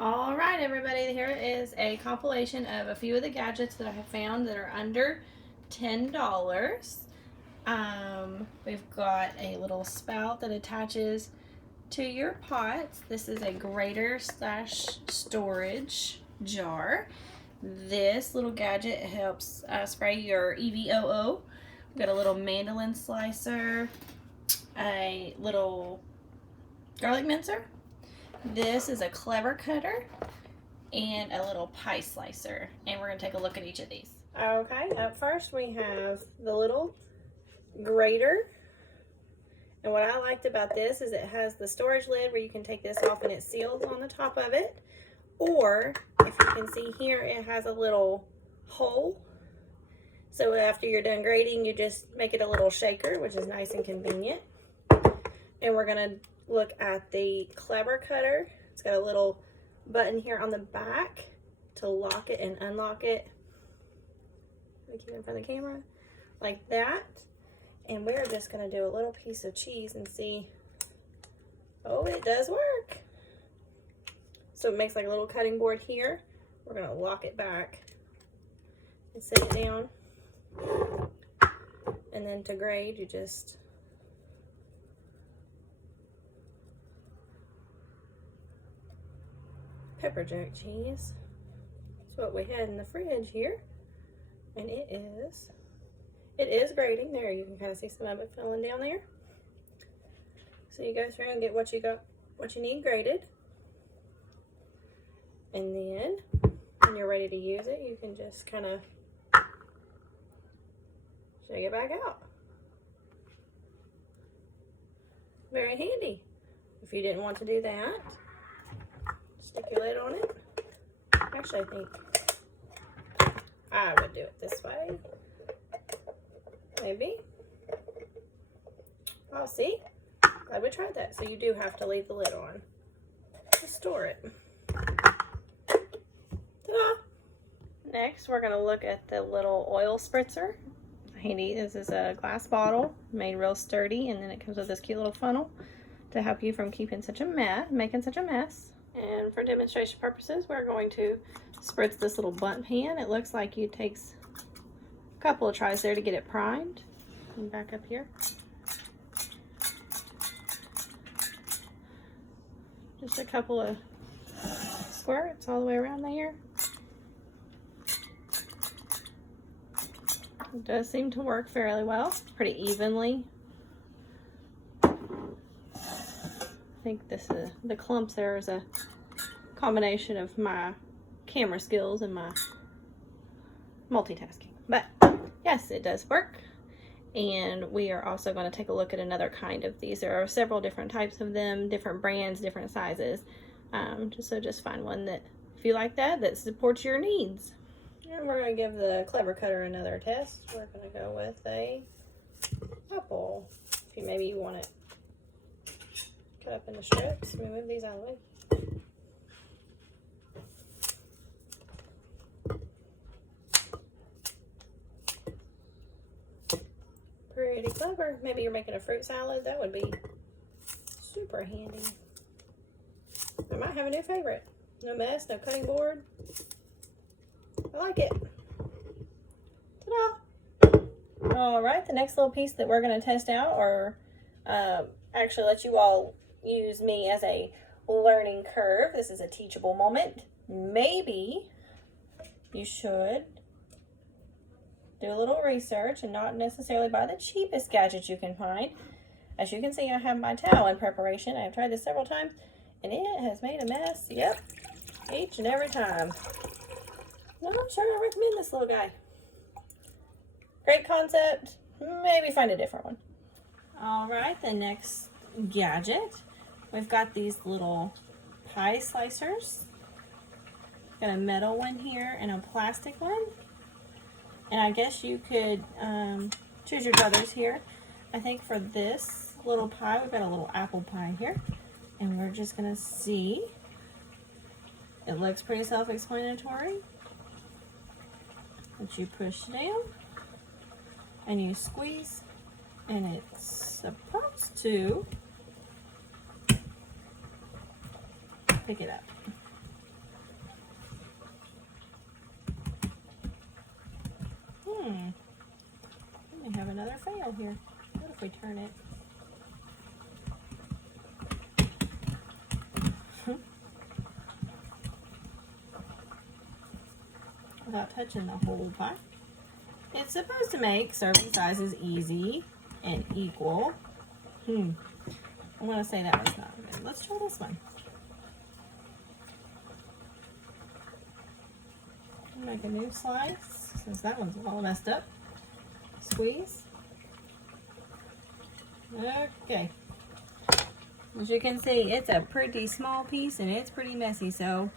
All right, everybody, here is a compilation of a few of the gadgets that I have found that are under $10. We've got a little spout that attaches to your pots. This is a grater slash storage jar. This little gadget helps spray your EVOO. We've got a little mandolin slicer, a little garlic mincer. This is a clever cutter and a little pie slicer, and we're going to take a look at each of these. Okay, up first we have the little grater, and what I liked about this is it has the storage lid where you can take this off and it seals on the top of it, or if you can see here, it has a little hole, so after you're done grating you just make it a little shaker, which is nice and convenient. And we're going to look at the clever cutter. It's got a little button here on the back to lock it and unlock it. Let me keep it in front of the camera like that. And we're just going to do a little piece of cheese and see. Oh, it does work. So it makes like a little cutting board here. We're going to lock it back and set it down. And then to grade, you just pepper jack cheese. That's what we had in the fridge here, and it is grating. There, you can kind of see some of it filling down there. So you go through and get what you need grated, and then when you're ready to use it, you can just kind of shake it back out. Very handy. If you didn't want to do that, stick your lid on it. Actually, I think I would do it this way. Maybe. Oh, see? I would try that. So you do have to leave the lid on to store it. Ta-da! Next, we're going to look at the little oil spritzer. Handy. This is a glass bottle made real sturdy, and then it comes with this cute little funnel to help you from making such a mess. And for demonstration purposes, we're going to spritz this little bunt pan. It looks like it takes a couple of tries there to get it primed. And back up here. Just a couple of squirts all the way around there. It does seem to work fairly well, pretty evenly. I think this is the clumps there is a combination of my camera skills and my multitasking. But yes, it does work. And we are also going to take a look at another kind of these. There are several different types of them, different brands, different sizes. Just find one that, if you like that supports your needs. And we're going to give the clever cutter another test. We're going to go with a apple. If maybe you want it cut up into strips. Let me move these out of the way. Pretty clever. Maybe you're making a fruit salad. That would be super handy. I might have a new favorite. No mess, no cutting board. I like it. Ta-da! All right, the next little piece that we're going to test out, or actually let you all use me as a learning curve. This is a teachable moment. Maybe you should do a little research and not necessarily buy the cheapest gadget you can find. As you can see, I have my towel in preparation. I've tried this several times, and it has made a mess. Yep, each and every time. I'm not sure I recommend this little guy. Great concept. Maybe find a different one. All right, the next gadget. We've got these little pie slicers. Got a metal one here and a plastic one. And I guess you could choose your druthers here. I think for this little pie, we've got a little apple pie here. And we're just going to see. It looks pretty self-explanatory. But you push down and you squeeze, and it's supposed to pick it up. We may have another fail here. What if we turn it? Without touching the whole pie. It's supposed to make serving sizes easy and equal. I want to say that one's not good. Let's try this one. Make a new slice since that one's all messed up. Squeeze. Okay. As you can see, it's a pretty small piece and it's pretty messy, so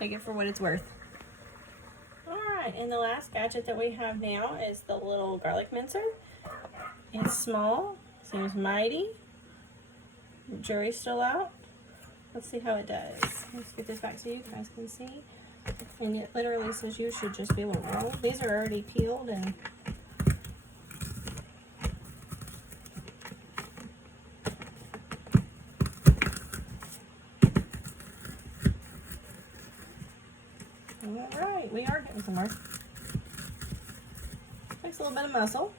take it for what it's worth. Alright, and the last gadget that we have now is the little garlic mincer. It's small, seems mighty. The jury's still out. Let's see how it does. Let's get this back so you guys can see. And it literally says you should just be able to roll. These are already peeled and alright, we are getting somewhere. Takes a little bit of muscle.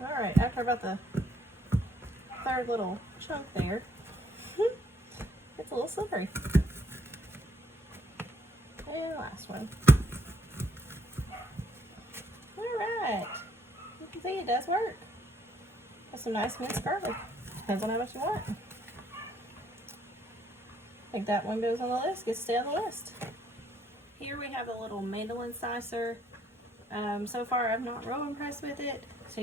Alright, after about the third little chunk there, it's a little slippery. And last one. Alright, you can see it does work. Got some nice minced garlic. Depends on how much you want. I think that one goes on the list, gets to stay on the list. Here we have a little mandolin slicer. So far I'm not real impressed with it. So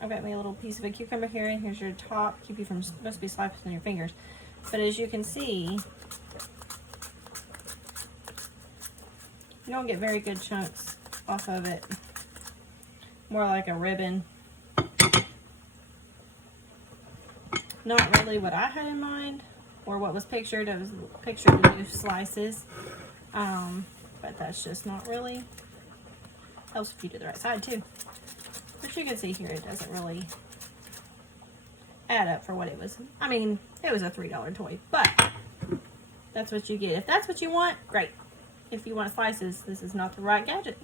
I've got me a little piece of a cucumber here, and here's your top. Keep you from supposed to be slicing your fingers. But as you can see, you don't get very good chunks off of it. More like a ribbon. Not really what I had in mind, or what was pictured. It was pictured in loose slices. But that's just not really. Helps if you do the right side too. But you can see here it doesn't really add up for what it was. I mean, it was a $3 toy, but that's what you get. If that's what you want, great. If you want slices, this is not the right gadget.